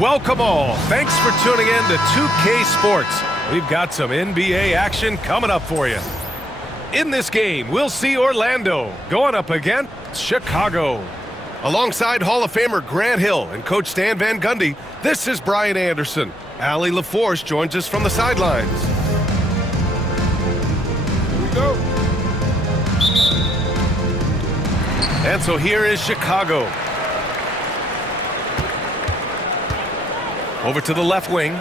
Welcome all. Thanks for tuning in to 2K Sports. We've got some NBA action coming up for you. In this game, we'll see Orlando going up against Chicago. Alongside Hall of Famer Grant Hill and Coach Stan Van Gundy, this is Brian Anderson. Allie LaForce joins us from the sidelines. Here we go. And so here is Chicago. Over to the left wing.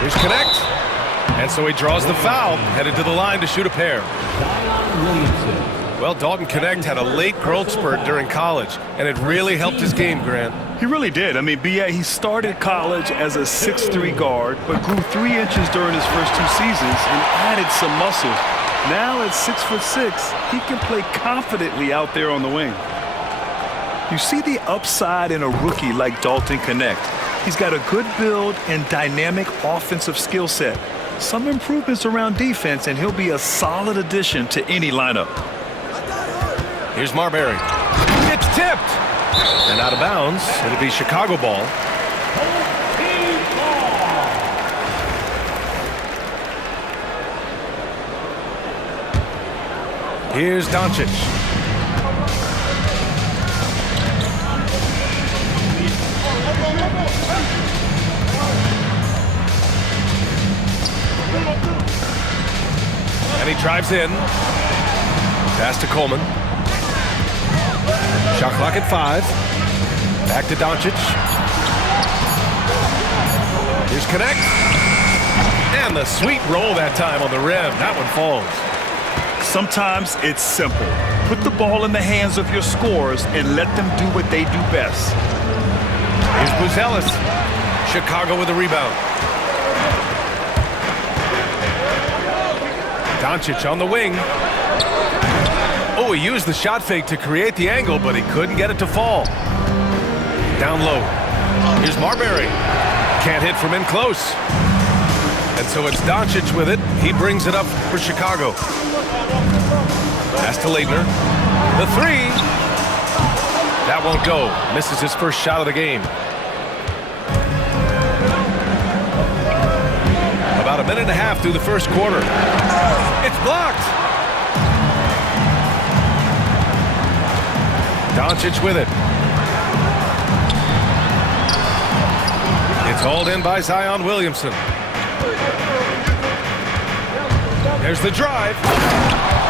Here's Connect. And so he draws the foul, headed to the line to shoot a pair. Well, Dalton Connect had a late growth spurt during college, and it really helped his game, Grant. He really did. I mean, B.A., he started college as a 6'3" guard, but grew 3 inches during his first 2 seasons and added some muscle. Now at 6'6", he can play confidently out there on the wing. You see the upside in a rookie like Dalton Connect. He's got a good build and dynamic offensive skill set. Some improvements around defense, and he'll be a solid addition to any lineup. Here's Marbury. It's tipped. And out of bounds. It'll be Chicago ball. Here's Doncic. And he drives in. Pass to Coleman. Shot clock at 5. Back to Doncic. Here's Connect. And the sweet roll that time on the rim. That one falls. Sometimes it's simple. Put the ball in the hands of your scorers and let them do what they do best. Here's Buzelis. Chicago with a rebound. Doncic on the wing. Oh, he used the shot fake to create the angle, but he couldn't get it to fall. Down low. Here's Marbury. Can't hit from in close. And so it's Doncic with it. He brings it up for Chicago. Pass to Leitner. The 3. That won't go. Misses his first shot of the game. About a minute and a half through the first quarter. It's blocked. Doncic with it. It's hauled in by Zion Williamson. There's the drive.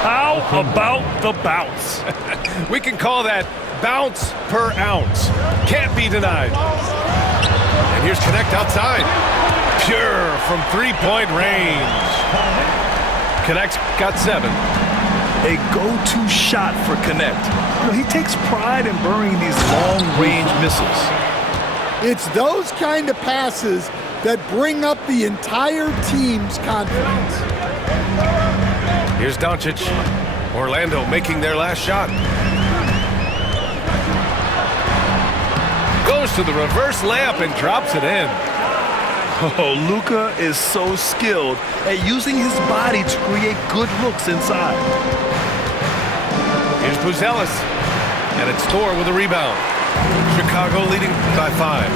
How about the bounce? We can call that bounce per ounce. Can't be denied. And here's Connect outside. Pure from three-point range. Connect's got 7. A go-to shot for Connect. You know, he takes pride in burying these long-range missiles. It's those kind of passes that bring up the entire team's confidence. Here's Doncic. Orlando making their last shot. Goes to the reverse layup and drops it in. Oh, Luka is so skilled at using his body to create good looks inside. Here's Buzelis. And it's Thor with a rebound. Chicago leading by 5.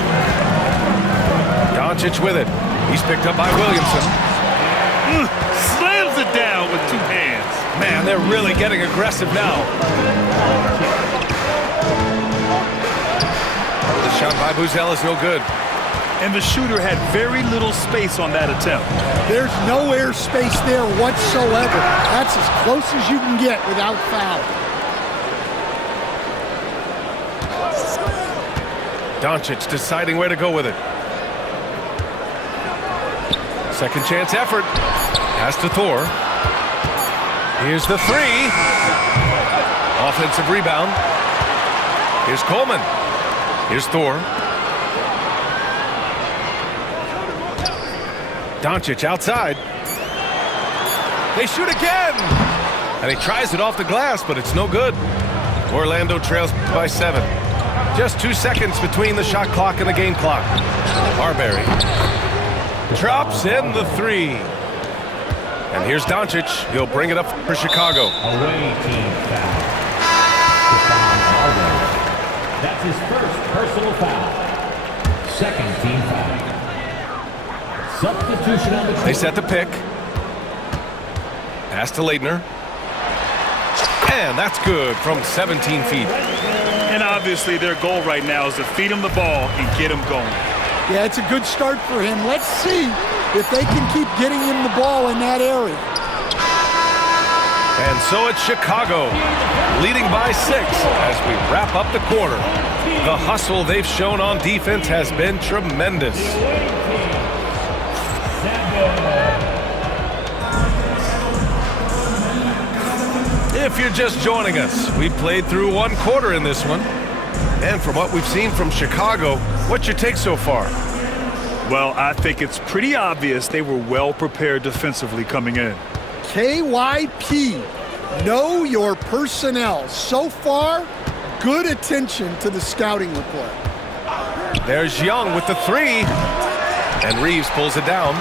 Doncic with it. He's picked up by Williamson. Slams it down with 2 hands. Man, they're really getting aggressive now. The shot by Buzelis, no good. And the shooter had very little space on that attempt. There's no air space there whatsoever. That's as close as you can get without foul. Doncic deciding where to go with it. Second chance effort. Pass to Thor. Here's the 3. Offensive rebound. Here's Coleman. Here's Thor. Doncic outside. They shoot again. And he tries it off the glass, but it's no good. Orlando trails by 7. Just 2 seconds between the shot clock and the game clock. Marbury drops in the 3. And here's Doncic. He'll bring it up for Chicago. Away team foul. That's his first personal foul. Second team foul. Substitution on the court. They set the pick. Pass to Leitner. And that's good from 17 feet. And obviously their goal right now is to feed him the ball and get him going. Yeah, it's a good start for him. Let's see if they can keep getting him the ball in that area. And so it's Chicago, leading by 6 as we wrap up the quarter. The hustle they've shown on defense has been tremendous. If you're just joining us, we played through one quarter in this one. And from what we've seen from Chicago, what's your take so far? Well, I think it's pretty obvious they were well prepared defensively coming in. KYP, know your personnel. So far, good attention to the scouting report. There's Young with the 3. And Reeves pulls it down.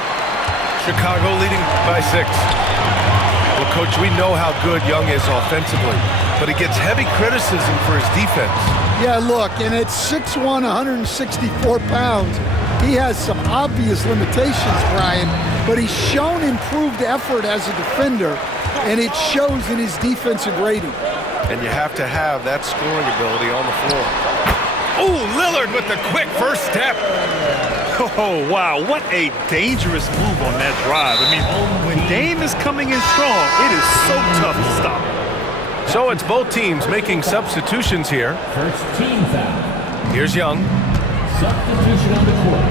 Chicago leading by 6. Well, Coach, we know how good Young is offensively, but he gets heavy criticism for his defense. Yeah, look, and at 6'1", 164 pounds, he has some obvious limitations, Brian, but he's shown improved effort as a defender, and it shows in his defensive rating. And you have to have that scoring ability on the floor. Oh, Lillard with the quick first step. Oh, wow, what a dangerous move on that drive. I mean, when Dame is coming in strong, it is so tough to stop. So it's both teams making substitutions here. First team foul. Here's Young. Substitution on the court.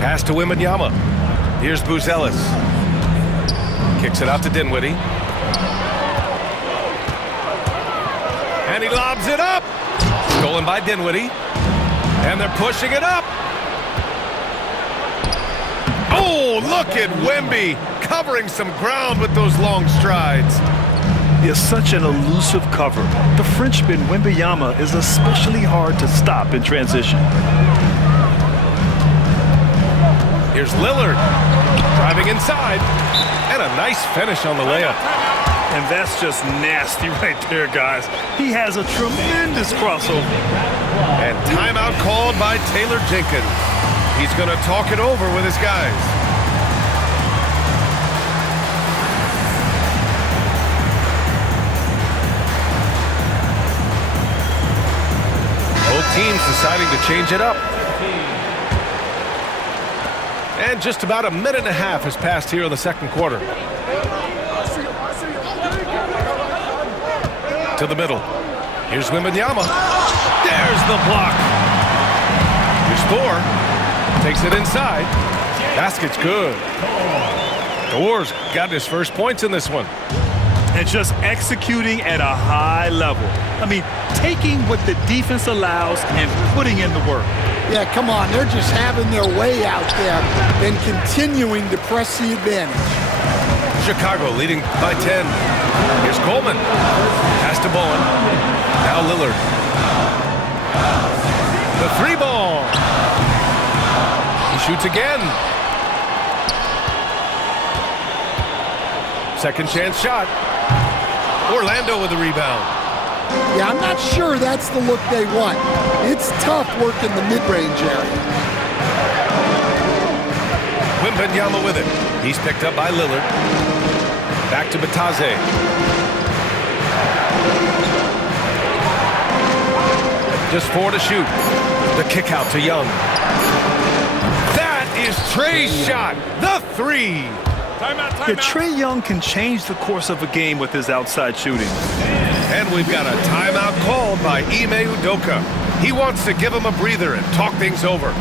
Pass to Wembanyama. Here's Buzelis. Kicks it out to Dinwiddie. And he lobs it up. Stolen by Dinwiddie. And they're pushing it up. Oh, look at Wemby covering some ground with those long strides. He is such an elusive cover. The Frenchman Wembanyama is especially hard to stop in transition. Here's Lillard driving inside. And a nice finish on the layup. And that's just nasty right there, guys. He has a tremendous crossover. And timeout called by Taylor Jenkins. He's going to talk it over with his guys. Both teams deciding to change it up. And just about a minute and a half has passed here in the second quarter. To the middle. Here's Wembanyama. There's the block. Here's Thor. Takes it inside. Basket's good. Thor's got his first points in this one. And just executing at a high level. I mean, taking what the defense allows and putting in the work. Yeah, come on. They're just having their way out there and continuing to press the advantage. Chicago leading by 10. Here's Coleman. Pass to Bowen. Now Lillard. The 3 ball. He shoots again. Second chance shot. Orlando with the rebound. Yeah, I'm not sure that's the look they want. It's tough working the mid-range area. Wembanyama with it. He's picked up by Lillard. Back to Bataze. Just 4 to shoot. The kick out to Young. That is Trey's shot. The 3. Yeah, Trae Young can change the course of a game with his outside shooting. And we've got a timeout called by Ime Udoka. He wants to give him a breather and talk things over.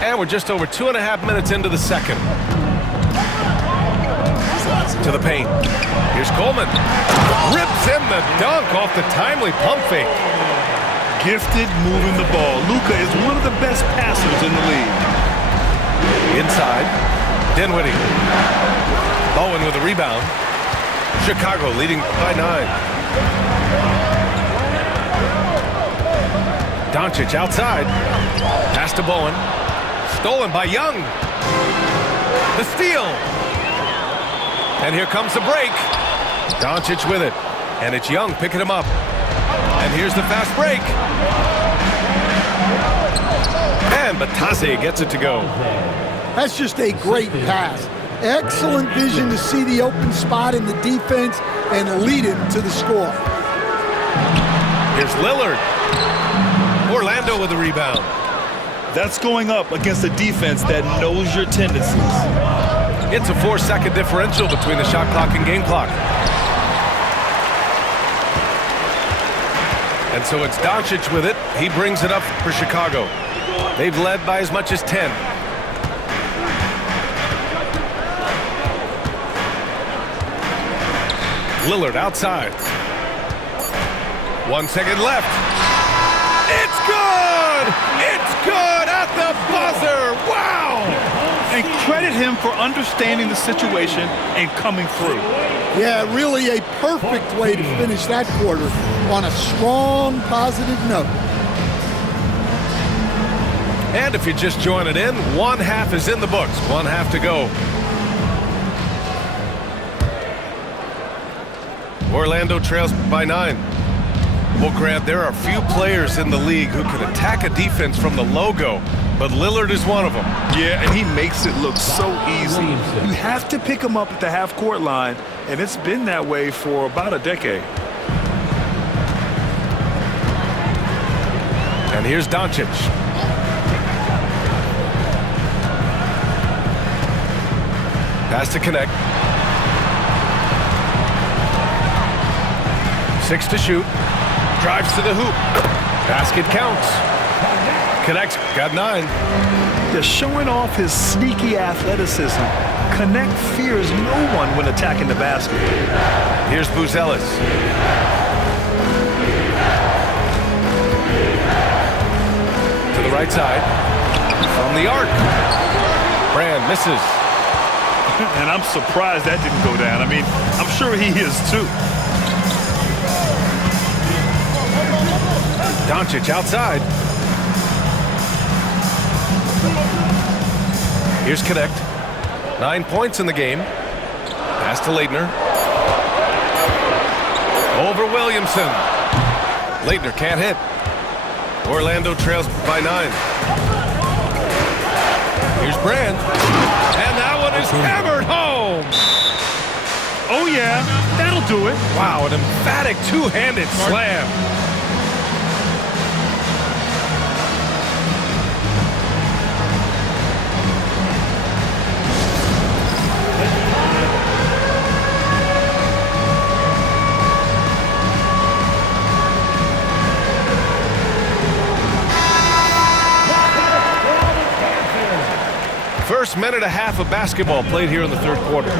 And we're just over 2.5 minutes into the second. To the paint. Here's Coleman. Rips him the dunk off the timely pump fake. Gifted moving the ball. Luka is one of the best passers in the league. Inside. Dinwiddie. Bowen with a rebound. Chicago leading by 9. Doncic outside. Pass to Bowen. Stolen by Young. The steal. And here comes the break. Doncic with it. And it's Young picking him up. And here's the fast break. And Batase gets it to go. That's just a great pass. Excellent vision to see the open spot in the defense and lead him to the score. Here's Lillard. Orlando with the rebound. That's going up against a defense that knows your tendencies. It's a 4-second differential between the shot clock and game clock. And so it's Doncic with it. He brings it up for Chicago. They've led by as much as 10. Lillard outside. 1 second left. It's good! It's good at the buzzer! Wow! And credit him for understanding the situation and coming through. Yeah, really a perfect way to finish that quarter on a strong, positive note. And if you're just joining in, 1/2 is in the books. 1/2 to go. Orlando trails by 9. Well, Grant, there are few players in the league who can attack a defense from the logo, but Lillard is one of them. Yeah, and he makes it look so easy. You have to pick him up at the half-court line, and it's been that way for about a decade. And here's Doncic. Pass to connect. 6 to shoot. Drives to the hoop. Basket counts. Connects. Got 9. Just showing off his sneaky athleticism. Connect fears no one when attacking the basket. Here's Buzelis. To the right side. From the arc. Brand misses. And I'm surprised that didn't go down. I mean, I'm sure he is too. Doncic outside. Here's Connect. 9 points in the game. Pass to Leitner. Over Williamson. Leitner can't hit. Orlando trails by 9. Here's Brand. And that one is hammered home. Oh, yeah, that'll do it. Wow, an emphatic two-handed slam. First minute and a half of basketball played here in the third quarter.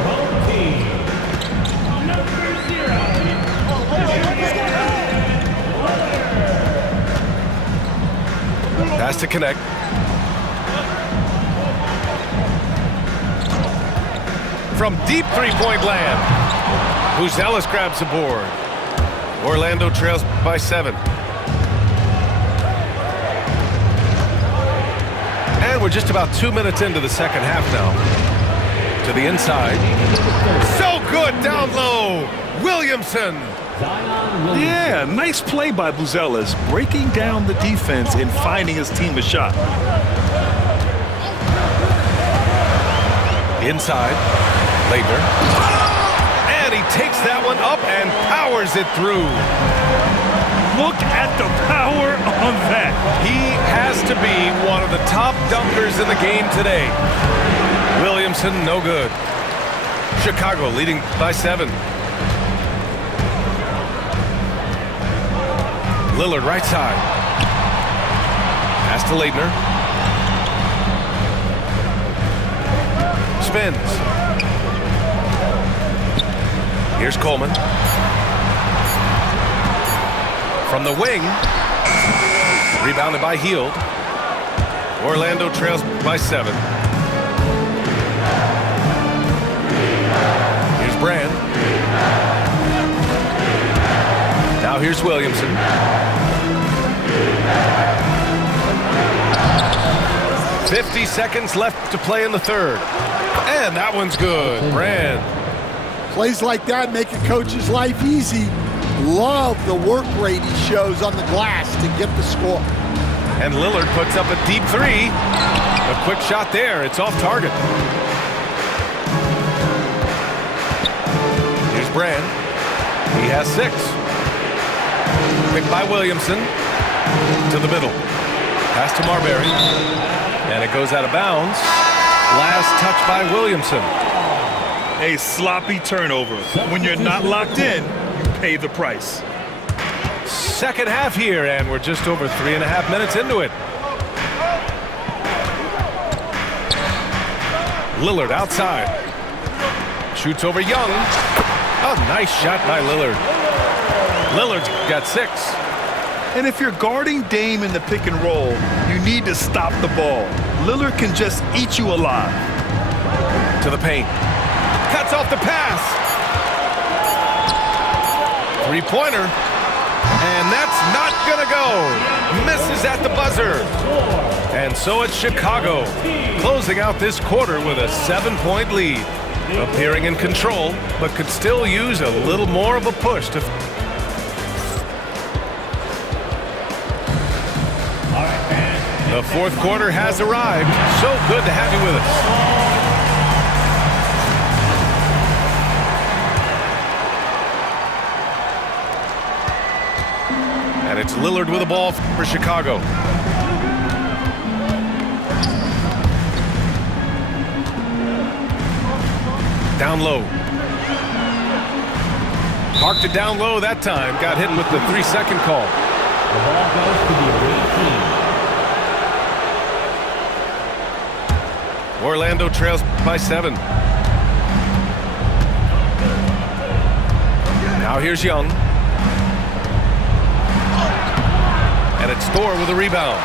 Pass to Connect. From deep three-point land. Buzelis grabs the board. Orlando trails by 7. And we're just about 2 minutes into the second half now. To the inside. So good down low. Williamson. Yeah, nice play by Buzelis, breaking down the defense and finding his team a shot. Inside. Leitner. And he takes that one up and powers it through. Look at the power on that. He has to be one of the top dunkers in the game today. Williamson, no good. Chicago leading by 7. Lillard right side. Pass to Leitner. Spins. Here's Coleman. From the wing. Rebounded by Hield. Orlando trails by 7. Here's Williamson. "50 seconds left to play in the third." And that one's good. Brand. Plays like that make a coach's life easy. Love the work rate he shows on the glass to get the score. And Lillard puts up a deep three. A quick shot there. It's off target. Here's Brand. He has 6. Picked by Williamson. To the middle. Pass to Marbury. And it goes out of bounds. Last touch by Williamson. A sloppy turnover. When you're not locked in, you pay the price. Second half here, and we're just over 3.5 minutes into it. Lillard outside. Shoots over Young. A nice shot by Lillard. Lillard's got 6. And if you're guarding Dame in the pick and roll, you need to stop the ball. Lillard can just eat you alive. To the paint. Cuts off the pass. Three-pointer. And that's not going to go. Misses at the buzzer. And so it's Chicago, closing out this quarter with a 7-point lead. Appearing in control, but could still use a little more of a push to... The fourth quarter has arrived. So good to have you with us. And it's Lillard with the ball for Chicago. Down low. Parked it down low that time. Got hit with the 3-second call. The ball goes to the away team. Orlando trails by 7. Now here's Young. And it's Thor with a rebound.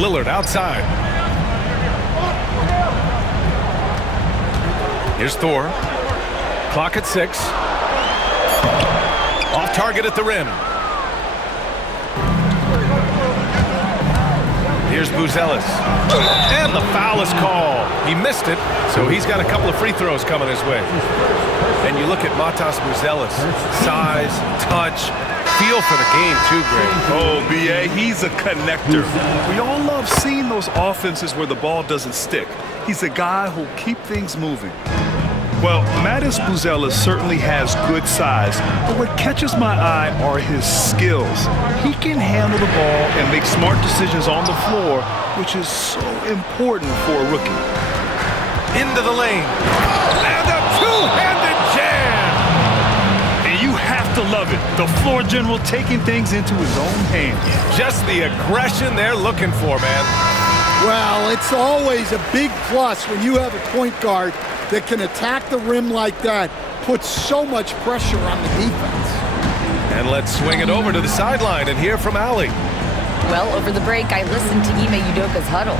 Lillard outside. Here's Thor. Clock at 6. Off target at the rim. Here's Buzelis. And the foul is called. He missed it, so he's got a couple of free throws coming his way. And you look at Matas Buzelis. Size, touch, feel for the game too, Greg. Oh, B.A., he's a connector. We all love seeing those offenses where the ball doesn't stick. He's a guy who'll keep things moving. Well, Matas Buzelis certainly has good size, but what catches my eye are his skills. He can handle the ball and make smart decisions on the floor, which is so important for a rookie. Into the lane. And a two-handed jam! And you have to love it. The floor general taking things into his own hands. Just the aggression they're looking for, man. Well, it's always a big plus when you have a point guard that can attack the rim like that, puts so much pressure on the defense. And let's swing it over to the sideline and hear from Allie. Well, over the break, I listened to Ime Udoka's huddle.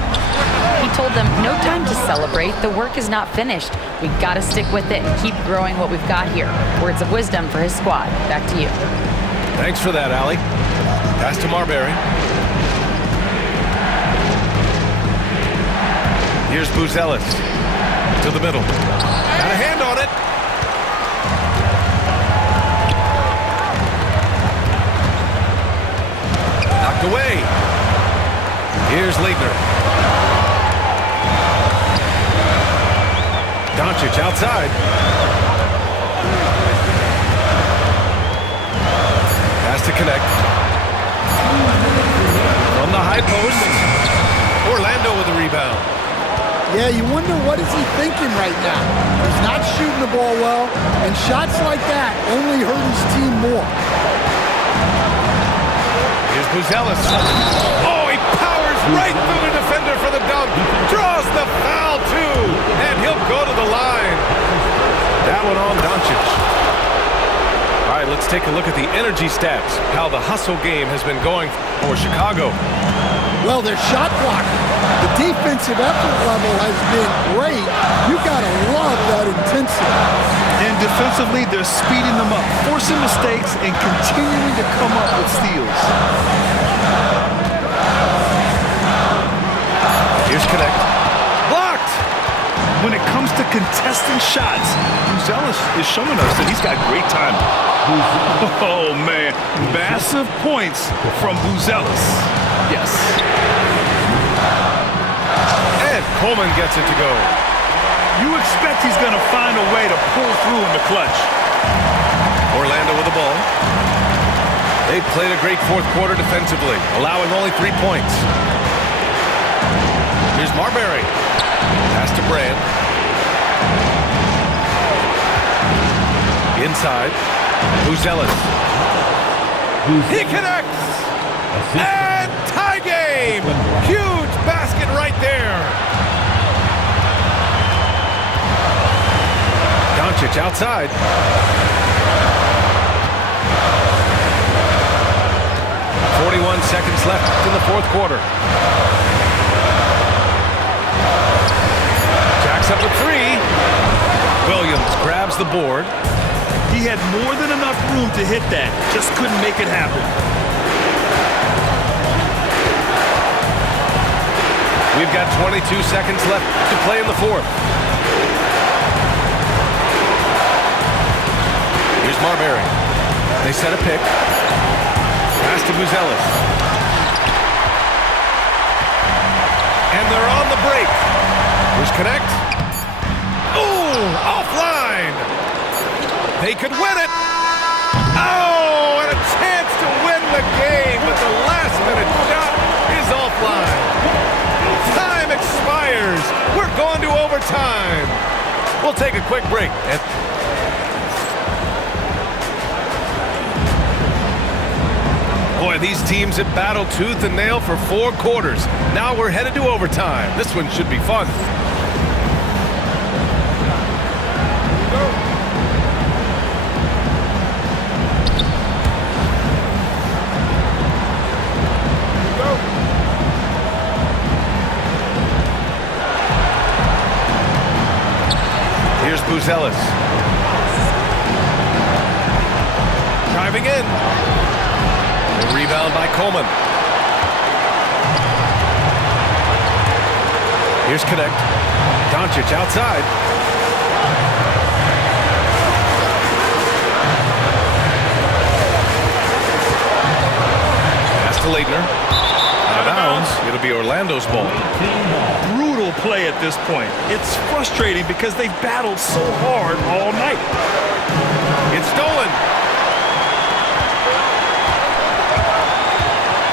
He told them, no time to celebrate. The work is not finished. We've got to stick with it and keep growing what we've got here. Words of wisdom for his squad. Back to you. Thanks for that, Allie. Pass to Marbury. Here's Buzelis. To the middle. Got a hand on it. Knocked away. Here's Leitner. Doncic outside. Has to connect. From the high post. Orlando with the rebound. Yeah, you wonder what is he thinking right now. He's not shooting the ball well, and shots like that only hurt his team more. Here's Buzelis. Oh, he powers right through the defender for the dunk. Draws the foul, too. And he'll go to the line. That one on Doncic. All right, right, let's take a look at the energy stats, how the hustle game has been going for Chicago. Well, their shot block, the defensive effort level has been great. You got to love that intensity. And defensively, they're speeding them up, forcing mistakes, and continuing to come up with steals. Here's connect. Blocked! When it comes to contesting shots, Buzelis is showing us that he's got great timing. Oh, man. Massive points from Buzelis. Yes. And Coleman gets it to go. You expect he's going to find a way to pull through in the clutch. Orlando with the ball. They've played a great fourth quarter defensively, allowing only 3 points. Here's Marbury. Pass to Brand. Inside. Buzelis. He connects! And tie game! Huge basket right there! Doncic outside. .41 seconds left in the fourth quarter. Jacks up with 3. Williams grabs the board. He had more than enough room to hit that. Just couldn't make it happen. We've got 22 seconds left to play in the fourth. Here's Marbury. They set a pick. Pass to Buzelis. And they're on the break. Here's connect. Ooh, offline. They could win it. Oh, and a chance to win the game, but the last-minute shot is offline. Time expires. We're going to overtime. We'll take a quick break. Boy, these teams have battled tooth and nail for 4 quarters. Now we're headed to overtime. This one should be fun. Here's Buzelis. Driving in. A rebound by Coleman. Here's connect. Doncic outside. Pass to Leitner. Out of bounds. It'll be Orlando's ball. Brutal play at this point. It's frustrating because they've battled so hard all night. It's stolen.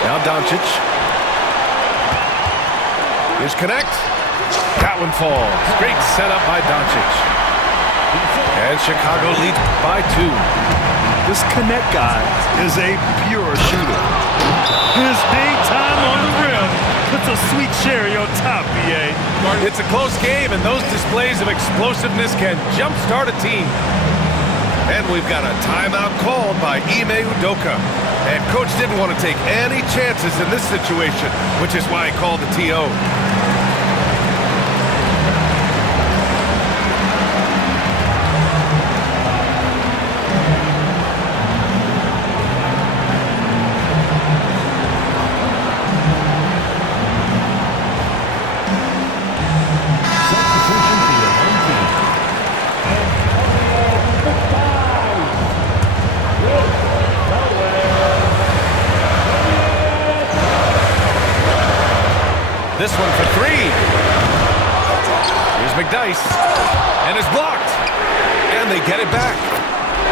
Now Doncic. Here's connect. That one falls. Great setup by Doncic. And Chicago leads by 2. This connect guy is a pure shooter. His big time on the rim puts a sweet cherry on top, BA. It's a close game, and those displays of explosiveness can jumpstart a team. And we've got a timeout called by Ime Udoka. And coach didn't want to take any chances in this situation, which is why he called the TO. This one for 3. Here's McDice. And it's blocked. And they get it back.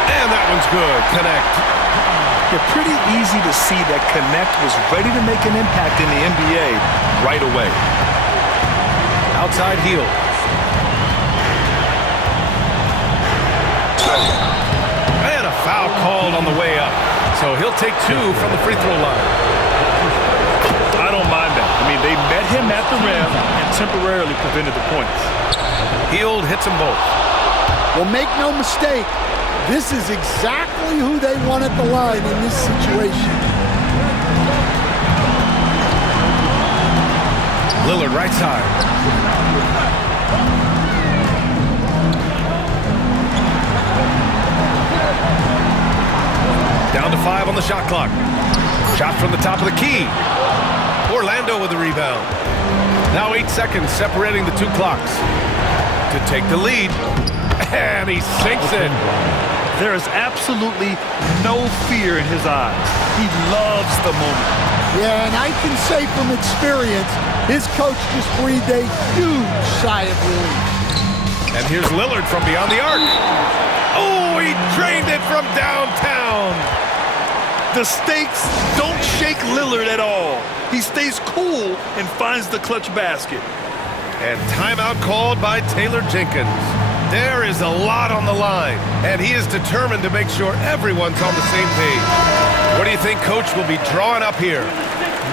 And that one's good. Connect. It's pretty easy to see that Connect was ready to make an impact in the NBA right away. Outside heel. And a foul called on the way up. So he'll take 2 from the free throw line. I don't mind that. I mean, they met him at the rim and temporarily prevented the points. Hield hits them both. Well, make no mistake, This is exactly who they want at the line in this situation. Lillard right side. Down to 5 on the shot clock. Shot from the top of the key. Orlando with the rebound. Now 8 seconds separating the two clocks. To take the lead. And he sinks it. There is absolutely no fear in his eyes. He loves the moment. Yeah, and I can say from experience, his coach just breathed a huge sigh of relief. And here's Lillard from beyond the arc. Oh, he drained it from downtown. The stakes don't shake Lillard at all. He stays cool and finds the clutch basket. And timeout called by Taylor Jenkins. There is a lot on the line, and he is determined to make sure everyone's on the same page. What do you think Coach will be drawing up here?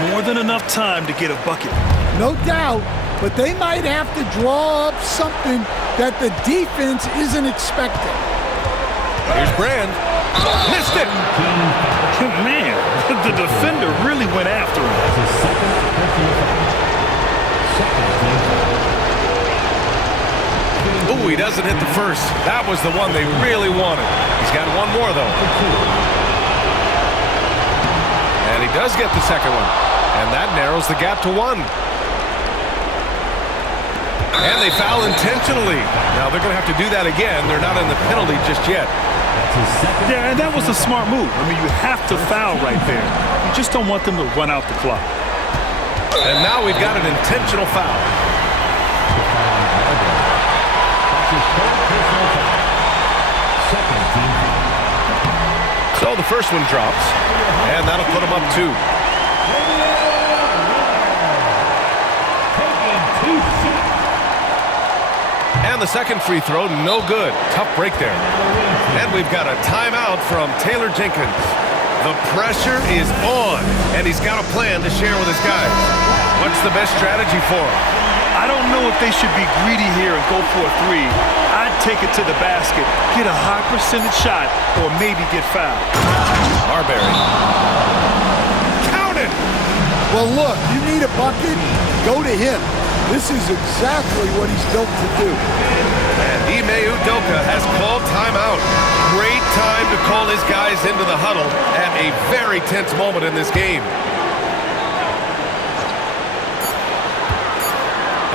More than enough time to get a bucket. No doubt, but they might have to draw up something that the defense isn't expecting. Here's Brand. Missed it. Man, the defender really went after him. Ooh, he doesn't hit the first. That was the one they really wanted. He's got one more, though. And he does get the second one. And that narrows the gap to 1. And they foul intentionally. Now they're going to have to do that again. They're not in the penalty just yet. Yeah, and that was a smart move. I mean, you have to foul right there. You just don't want them to run out the clock. And now we've got an intentional foul. So the first one drops, and that'll put him up 2. And the second free throw, no good. Tough break there. And we've got a timeout from Taylor Jenkins. The pressure is on, and he's got a plan to share with his guys. What's the best strategy for him? I don't know if they should be greedy here and go for a 3. I'd take it to the basket, get a high percentage shot, or maybe get fouled. Marbury. Count it! Well, look, you need a bucket, go to him. This is exactly what he's built to do. And Ime Udoka has called timeout. Great time to call his guys into the huddle at a very tense moment in this game.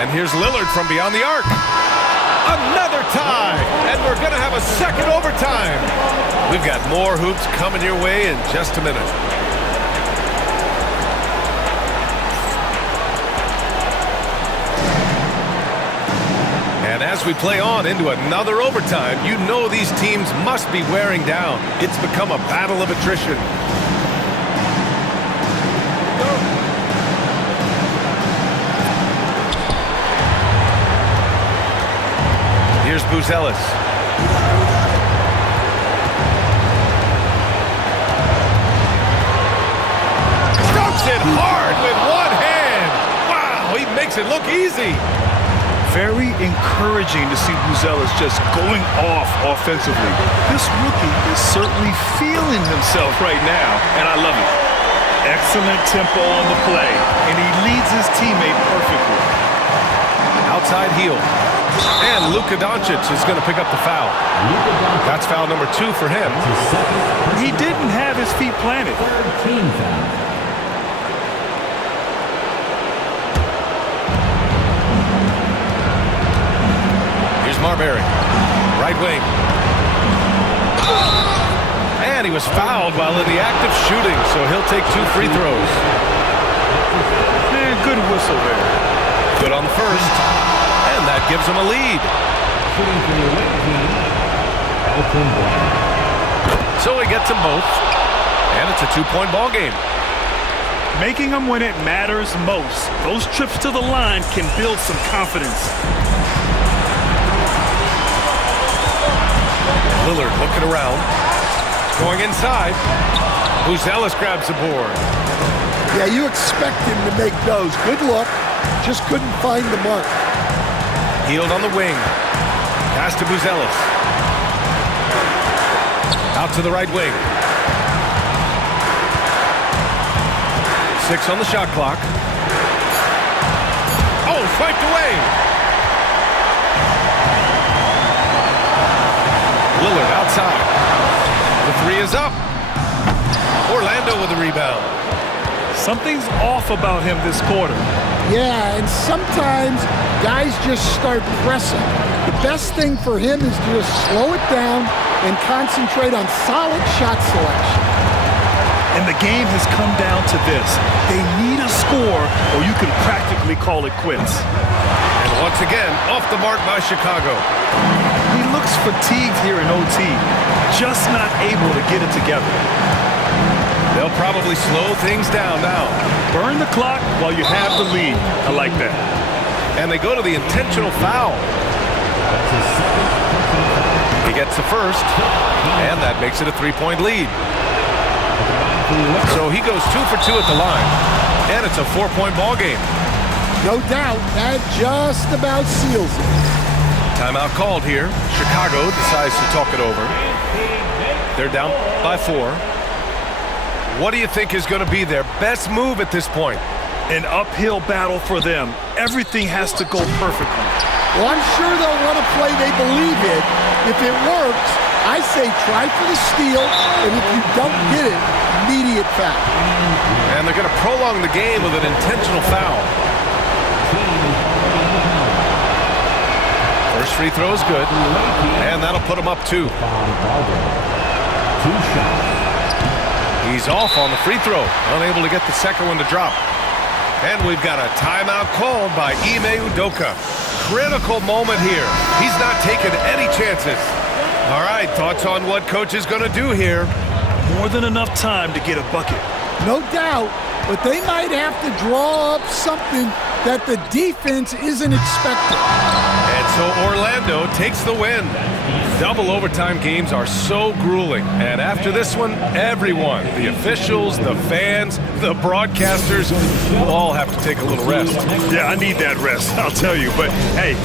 And here's Lillard from beyond the arc. Another tie, and we're going to have a second overtime. We've got more hoops coming your way in just a minute. And as we play on into another overtime, you know these teams must be wearing down. It's become a battle of attrition. Here's Buzelis. Dunks it hard with one hand. Wow, he makes it look easy. Very encouraging to see Buzelis just going off offensively. This rookie is certainly feeling himself right now, and I love it. Excellent tempo on the play, and he leads his teammate perfectly. Outside heel. And Luka Doncic is going to pick up the foul. That's foul number 2 for him. He didn't have his feet planted. Here's Marbury. Right wing. And he was fouled while in the act of shooting, so he'll take 2 free throws. And good whistle there. Good on the first. And that gives him a lead. So he gets them both. And it's a 2-point ball game. Making them win it matters most. Those trips to the line can build some confidence. Lillard looking around. Going inside. Buzelis grabs the board. Yeah, you expect him to make those. Good look. Just couldn't find the mark. Healed on the wing. Pass to Buzelis. Out to the right wing. 6 on the shot clock. Oh, swiped away. Lillard outside. The 3 is up. Orlando with the rebound. Something's off about him this quarter. Yeah, and sometimes guys just start pressing. The best thing for him is to just slow it down and concentrate on solid shot selection. And the game has come down to this. They need a score or you can practically call it quits. And once again, off the mark by Chicago. He looks fatigued here in OT, just not able to get it together. They'll probably slow things down now. Burn the clock while you have the lead. I like that. And they go to the intentional foul. He gets the first, and that makes it a 3-point lead. So he goes 2 for 2 at the line, and it's a 4-point ball game. No doubt, that just about seals it. Timeout called here. Chicago decides to talk it over. They're down by 4. What do you think is going to be their best move at this point? An uphill battle for them. Everything has to go perfectly. Well, I'm sure they'll run a play they believe in. If it works, I say try for the steal, and if you don't get it, immediate foul. And they're going to prolong the game with an intentional foul. First free throw is good, and that'll put him up 2. He's off on the free throw, unable to get the second one to drop. And we've got a timeout called by Ime Udoka. Critical moment here. He's not taking any chances. All right, thoughts on what coach is going to do here? More than enough time to get a bucket. No doubt, but they might have to draw up something that the defense isn't expecting. And so Orlando takes the win. Double overtime games are so grueling. And after this one, everyone, the officials, the fans, the broadcasters, will all have to take a little rest. Yeah, I need that rest, I'll tell you. But, hey,